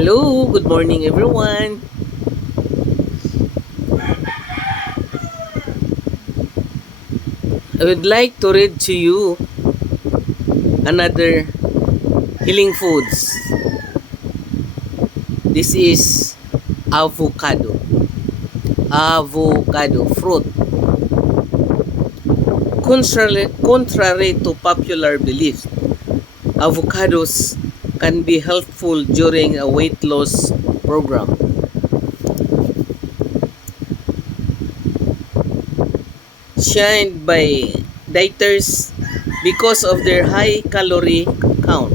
Hello, good morning everyone. I would like to read to you another healing foods. This is avocado. Avocado fruit. Contrary to popular belief, avocados can be helpful during a weight loss program. Shined by dieters because of their high calorie count.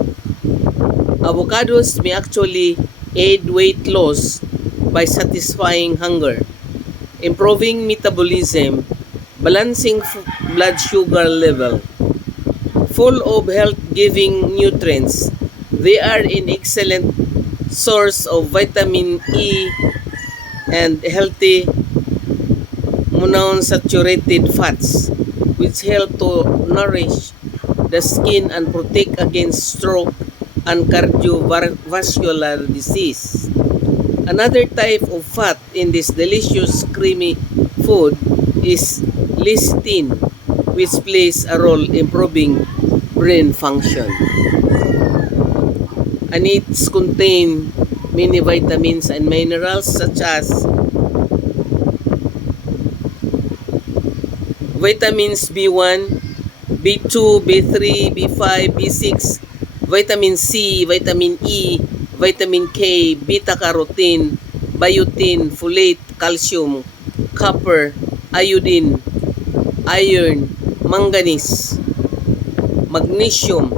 Avocados may actually aid weight loss by satisfying hunger, improving metabolism, balancing blood sugar level. Full of health-giving nutrients, they are an excellent source of vitamin E and healthy monounsaturated fats, which help to nourish the skin and protect against stroke and cardiovascular disease. Another type of fat in this delicious creamy food is lecithin, which plays a role in improving brain function. And it's contain many vitamins and minerals such as vitamins B1, B2, B3, B5, B6, vitamin C, vitamin E, vitamin K, beta-carotene, biotin, folate, calcium, copper, iodine, iron, manganese, magnesium,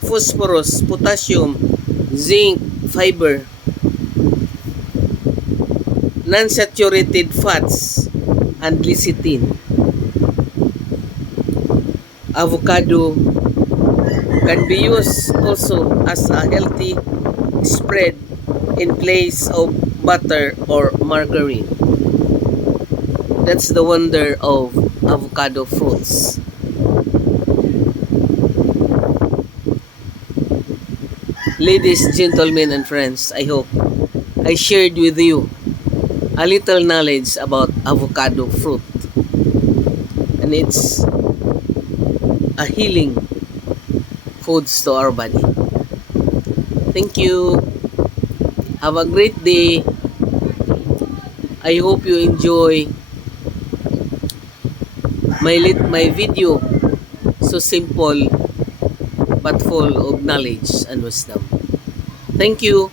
phosphorus, potassium, zinc, fiber, non-saturated fats, and lecithin. Avocado can be used also as a healthy spread in place of butter or margarine. That's the wonder of avocado fruits. Ladies, gentlemen, and friends, I hope I shared with you a little knowledge about avocado fruit, and it's a healing foods to our body. Thank you. Have a great day. I hope you enjoy my video. So simple but full of knowledge and wisdom. Thank you.